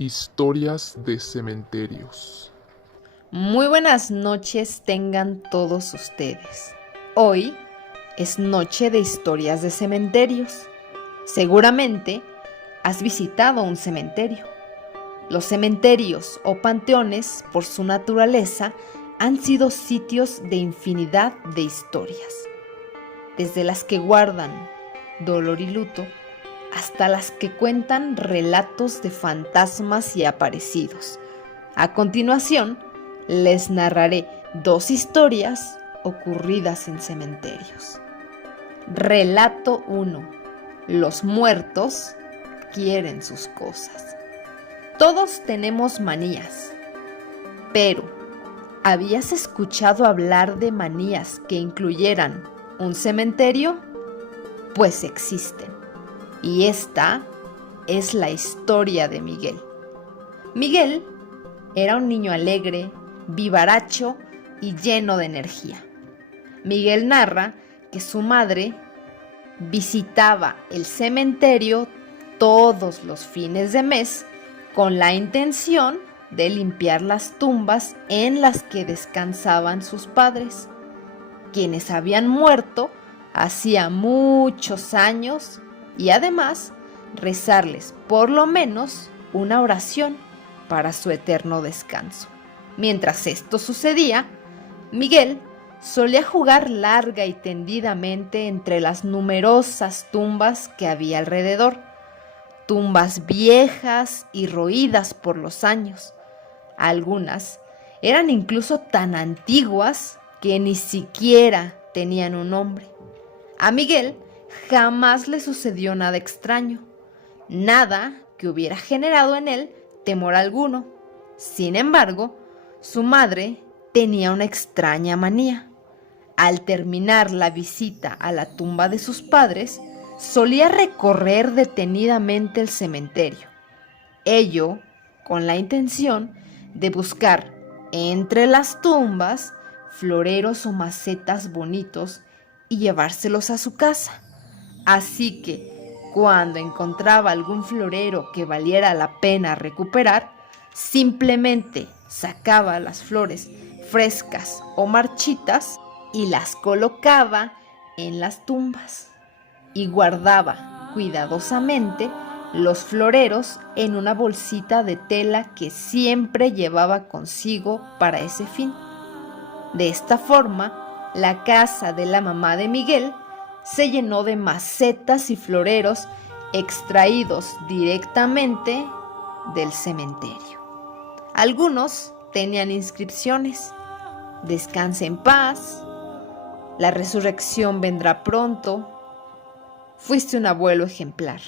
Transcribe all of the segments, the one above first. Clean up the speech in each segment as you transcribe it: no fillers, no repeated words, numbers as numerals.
Historias de cementerios. Muy buenas noches tengan todos ustedes. Hoy es noche de historias de cementerios. Seguramente has visitado un cementerio. Los cementerios o panteones, por su naturaleza, han sido sitios de infinidad de historias, desde las que guardan dolor y luto, hasta las que cuentan relatos de fantasmas y aparecidos. A continuación, les narraré dos historias ocurridas en cementerios. Relato 1. Los muertos quieren sus cosas. Todos tenemos manías, pero ¿habías escuchado hablar de manías que incluyeran un cementerio? Pues existen. Y esta es la historia de Miguel. Miguel era un niño alegre, vivaracho y lleno de energía. Miguel narra que su madre visitaba el cementerio todos los fines de mes con la intención de limpiar las tumbas en las que descansaban sus padres, quienes habían muerto hacía muchos años, y además rezarles por lo menos una oración para su eterno descanso. Mientras esto sucedía, Miguel solía jugar larga y tendidamente entre las numerosas tumbas que había alrededor, tumbas viejas y roídas por los años. Algunas eran incluso tan antiguas que ni siquiera tenían un nombre. A Miguel jamás le sucedió nada extraño, nada que hubiera generado en él temor alguno. Sin embargo, su madre tenía una extraña manía. Al terminar la visita a la tumba de sus padres, solía recorrer detenidamente el cementerio. Ello con la intención de buscar entre las tumbas floreros o macetas bonitos y llevárselos a su casa. Así que, cuando encontraba algún florero que valiera la pena recuperar, simplemente sacaba las flores frescas o marchitas y las colocaba en las tumbas y guardaba cuidadosamente los floreros en una bolsita de tela que siempre llevaba consigo para ese fin. De esta forma, la casa de la mamá de Miguel se llenó de macetas y floreros extraídos directamente del cementerio. Algunos tenían inscripciones: descanse en paz, la resurrección vendrá pronto, fuiste un abuelo ejemplar.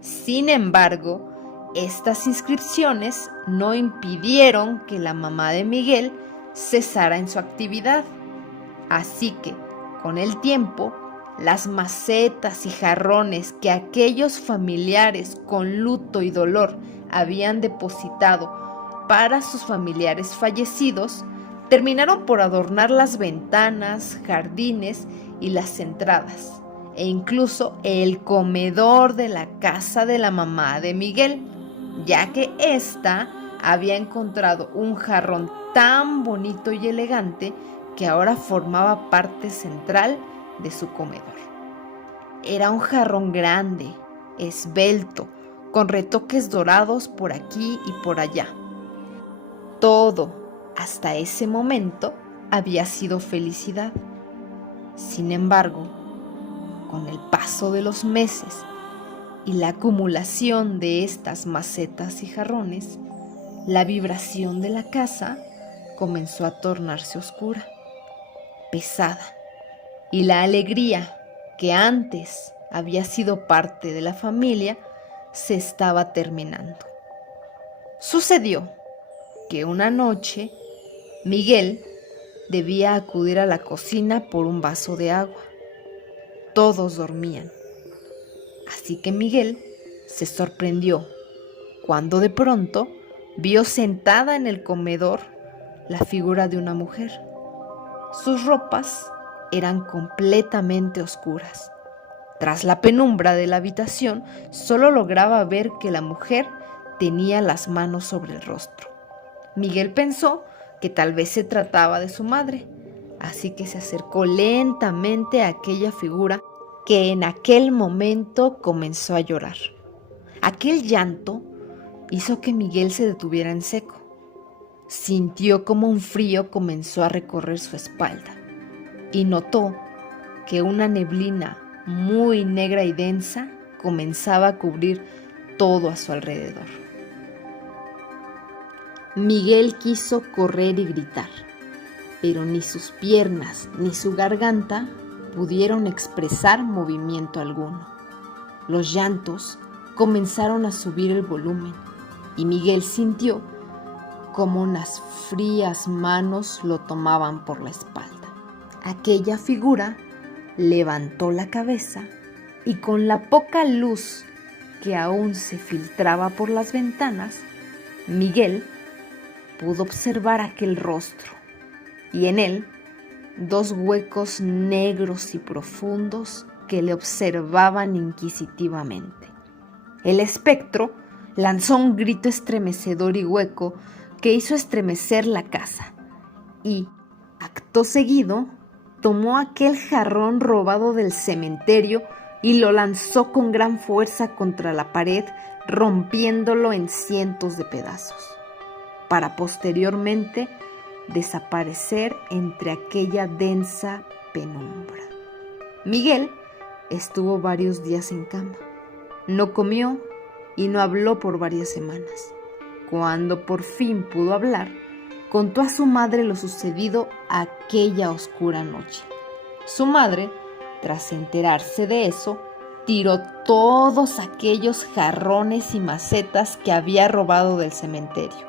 Sin embargo, estas inscripciones no impidieron que la mamá de Miguel cesara en su actividad. Así que, con el tiempo, las macetas y jarrones que aquellos familiares con luto y dolor habían depositado para sus familiares fallecidos terminaron por adornar las ventanas, jardines y las entradas, e incluso el comedor de la casa de la mamá de Miguel, ya que ésta había encontrado un jarrón tan bonito y elegante que ahora formaba parte central de su comedor. Era un jarrón grande, esbelto, con retoques dorados por aquí y por allá. Todo, hasta ese momento, había sido felicidad. Sin embargo, con el paso de los meses y la acumulación de estas macetas y jarrones, la vibración de la casa comenzó a tornarse oscura, pesada, y la alegría que antes había sido parte de la familia se estaba terminando. Sucedió que una noche Miguel debía acudir a la cocina por un vaso de agua. Todos dormían, así que Miguel se sorprendió cuando de pronto vio sentada en el comedor la figura de una mujer. Sus ropas eran completamente oscuras. Tras la penumbra de la habitación, solo lograba ver que la mujer tenía las manos sobre el rostro. Miguel pensó que tal vez se trataba de su madre, así que se acercó lentamente a aquella figura que en aquel momento comenzó a llorar. Aquel llanto hizo que Miguel se detuviera en seco. Sintió como un frío comenzó a recorrer su espalda y notó que una neblina muy negra y densa comenzaba a cubrir todo a su alrededor. Miguel quiso correr y gritar, pero ni sus piernas ni su garganta pudieron expresar movimiento alguno. Los llantos comenzaron a subir el volumen y Miguel sintió como unas frías manos lo tomaban por la espalda. Aquella figura levantó la cabeza y con la poca luz que aún se filtraba por las ventanas, Miguel pudo observar aquel rostro y en él 2 huecos negros y profundos que le observaban inquisitivamente. El espectro lanzó un grito estremecedor y hueco que hizo estremecer la casa y, acto seguido, tomó aquel jarrón robado del cementerio y lo lanzó con gran fuerza contra la pared, rompiéndolo en cientos de pedazos, para posteriormente desaparecer entre aquella densa penumbra. Miguel estuvo varios días en cama. No comió y no habló por varias semanas. Cuando por fin pudo hablar, contó a su madre lo sucedido aquella oscura noche. Su madre, tras enterarse de eso, tiró todos aquellos jarrones y macetas que había robado del cementerio.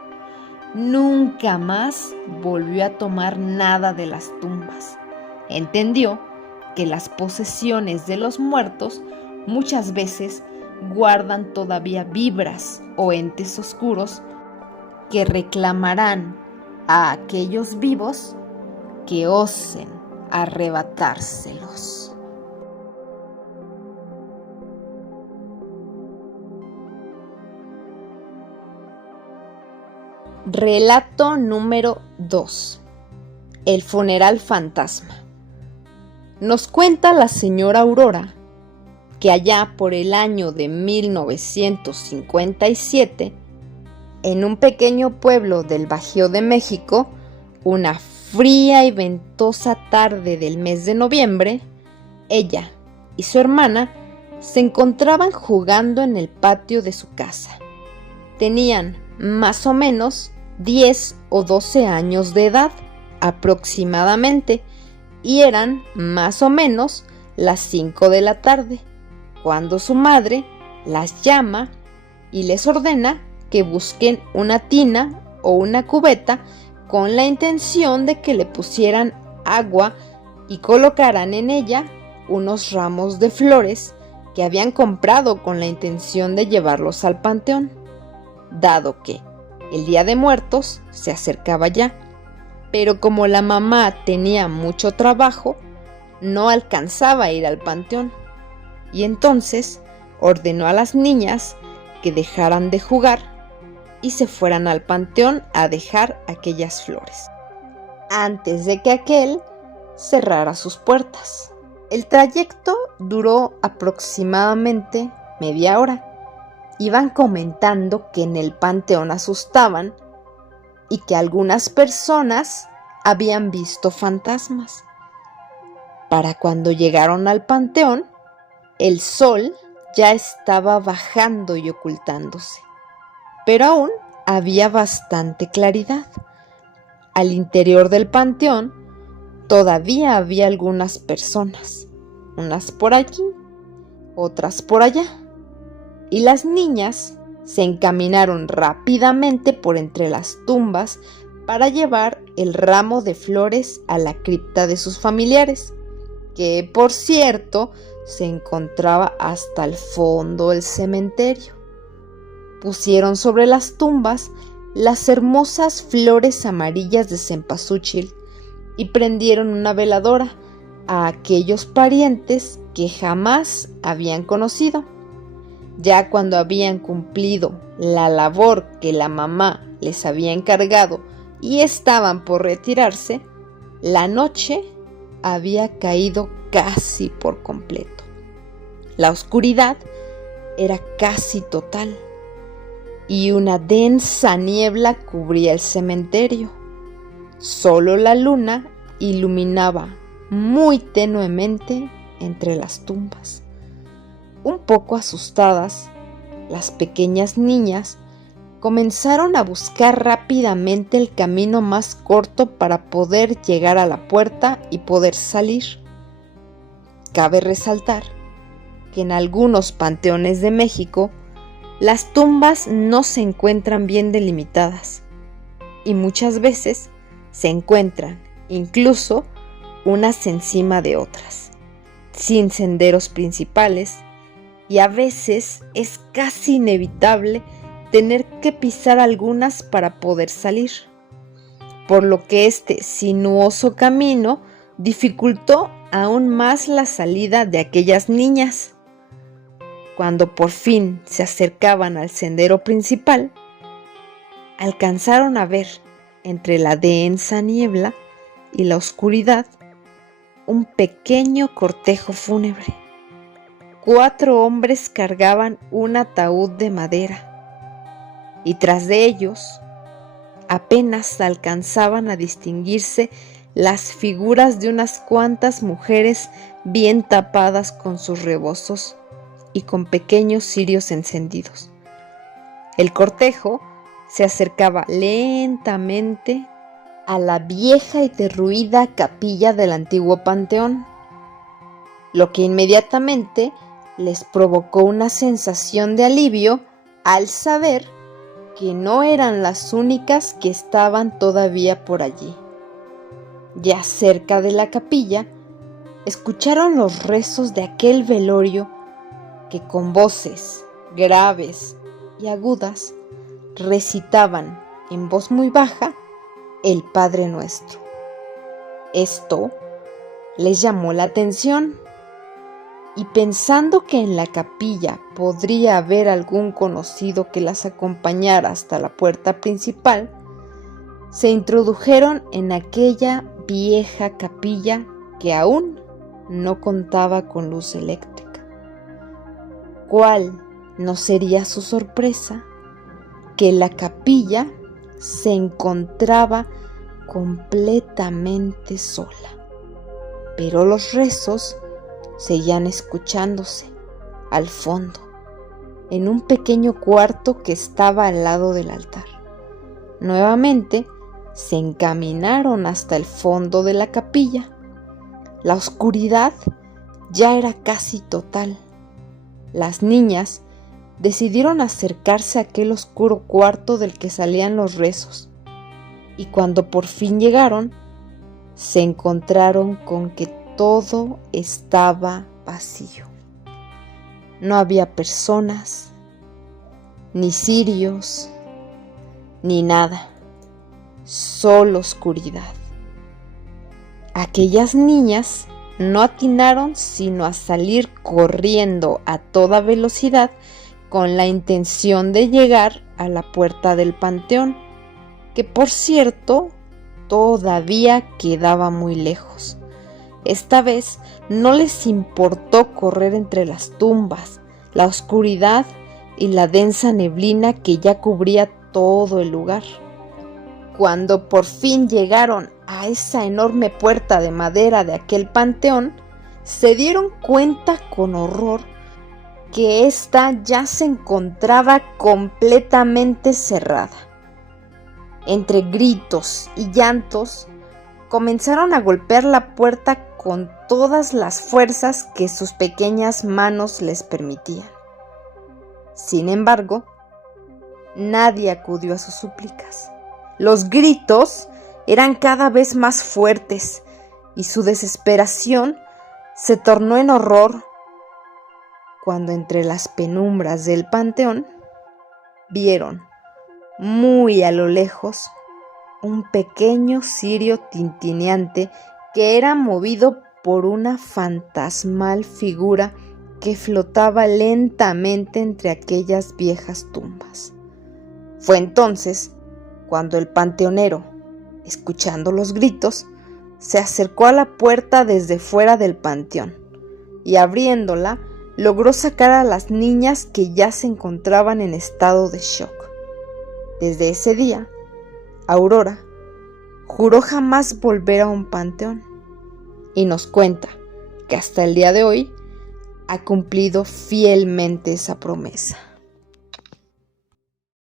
Nunca más volvió a tomar nada de las tumbas. Entendió que las posesiones de los muertos muchas veces guardan todavía vibras o entes oscuros que reclamarán a aquellos vivos que osen arrebatárselos. Relato número 2. El funeral fantasma. Nos cuenta la señora Aurora que allá por el año de 1957, en un pequeño pueblo del Bajío de México, una fría y ventosa tarde del mes de noviembre, ella y su hermana se encontraban jugando en el patio de su casa. Tenían más o menos 10 o 12 años de edad aproximadamente y eran más o menos las 5 de la tarde, cuando su madre las llama y les ordena que busquen una tina o una cubeta con la intención de que le pusieran agua y colocaran en ella unos ramos de flores que habían comprado con la intención de llevarlos al panteón, dado que el Día de Muertos se acercaba ya, pero como la mamá tenía mucho trabajo, no alcanzaba a ir al panteón, y entonces ordenó a las niñas que dejaran de jugar y se fueran al panteón a dejar aquellas flores, antes de que aquel cerrara sus puertas. El trayecto duró aproximadamente media hora. Iban comentando que en el panteón asustaban y que algunas personas habían visto fantasmas. Para cuando llegaron al panteón, el sol ya estaba bajando y ocultándose, pero aún había bastante claridad. Al interior del panteón todavía había algunas personas, unas por aquí, otras por allá. Y las niñas se encaminaron rápidamente por entre las tumbas para llevar el ramo de flores a la cripta de sus familiares, que por cierto se encontraba hasta el fondo del cementerio. Pusieron sobre las tumbas las hermosas flores amarillas de cempasúchil y prendieron una veladora a aquellos parientes que jamás habían conocido. Ya cuando habían cumplido la labor que la mamá les había encargado y estaban por retirarse, la noche había caído casi por completo. La oscuridad era casi total y una densa niebla cubría el cementerio. Solo la luna iluminaba muy tenuemente entre las tumbas. Un poco asustadas, las pequeñas niñas comenzaron a buscar rápidamente el camino más corto para poder llegar a la puerta y poder salir. Cabe resaltar que en algunos panteones de México las tumbas no se encuentran bien delimitadas y muchas veces se encuentran incluso unas encima de otras, sin senderos principales, y a veces es casi inevitable tener que pisar algunas para poder salir, por lo que este sinuoso camino dificultó aún más la salida de aquellas niñas. Cuando por fin se acercaban al sendero principal, alcanzaron a ver entre la densa niebla y la oscuridad un pequeño cortejo fúnebre. 4 hombres cargaban un ataúd de madera y tras de ellos apenas alcanzaban a distinguirse las figuras de unas cuantas mujeres bien tapadas con sus rebozos y con pequeños cirios encendidos. El cortejo se acercaba lentamente a la vieja y derruida capilla del antiguo panteón, lo que inmediatamente les provocó una sensación de alivio al saber que no eran las únicas que estaban todavía por allí. Ya cerca de la capilla, escucharon los rezos de aquel velorio que con voces graves y agudas recitaban en voz muy baja el Padre Nuestro. Esto les llamó la atención y pensando que en la capilla podría haber algún conocido que las acompañara hasta la puerta principal, se introdujeron en aquella vieja capilla que aún no contaba con luz eléctrica. ¿Cuál no sería su sorpresa que la capilla se encontraba completamente sola, pero los rezos seguían escuchándose al fondo, en un pequeño cuarto que estaba al lado del altar? Nuevamente se encaminaron hasta el fondo de la capilla. La oscuridad ya era casi total. Las niñas decidieron acercarse a aquel oscuro cuarto del que salían los rezos, y cuando por fin llegaron, se encontraron con que todo estaba vacío. No había personas, ni cirios, ni nada, solo oscuridad. Aquellas niñas no atinaron sino a salir corriendo a toda velocidad con la intención de llegar a la puerta del panteón, que por cierto todavía quedaba muy lejos. Esta vez no les importó correr entre las tumbas, la oscuridad y la densa neblina que ya cubría todo el lugar. Cuando por fin llegaron a esa enorme puerta de madera de aquel panteón, se dieron cuenta con horror que ésta ya se encontraba completamente cerrada. Entre gritos y llantos, comenzaron a golpear la puerta con todas las fuerzas que sus pequeñas manos les permitían. Sin embargo, nadie acudió a sus súplicas. Los gritos eran cada vez más fuertes y su desesperación se tornó en horror cuando entre las penumbras del panteón vieron muy a lo lejos un pequeño cirio tintineante que era movido por una fantasmal figura que flotaba lentamente entre aquellas viejas tumbas. Fue entonces cuando el panteonero, escuchando los gritos, se acercó a la puerta desde fuera del panteón y abriéndola logró sacar a las niñas que ya se encontraban en estado de shock. Desde ese día, Aurora juró jamás volver a un panteón y nos cuenta que hasta el día de hoy ha cumplido fielmente esa promesa.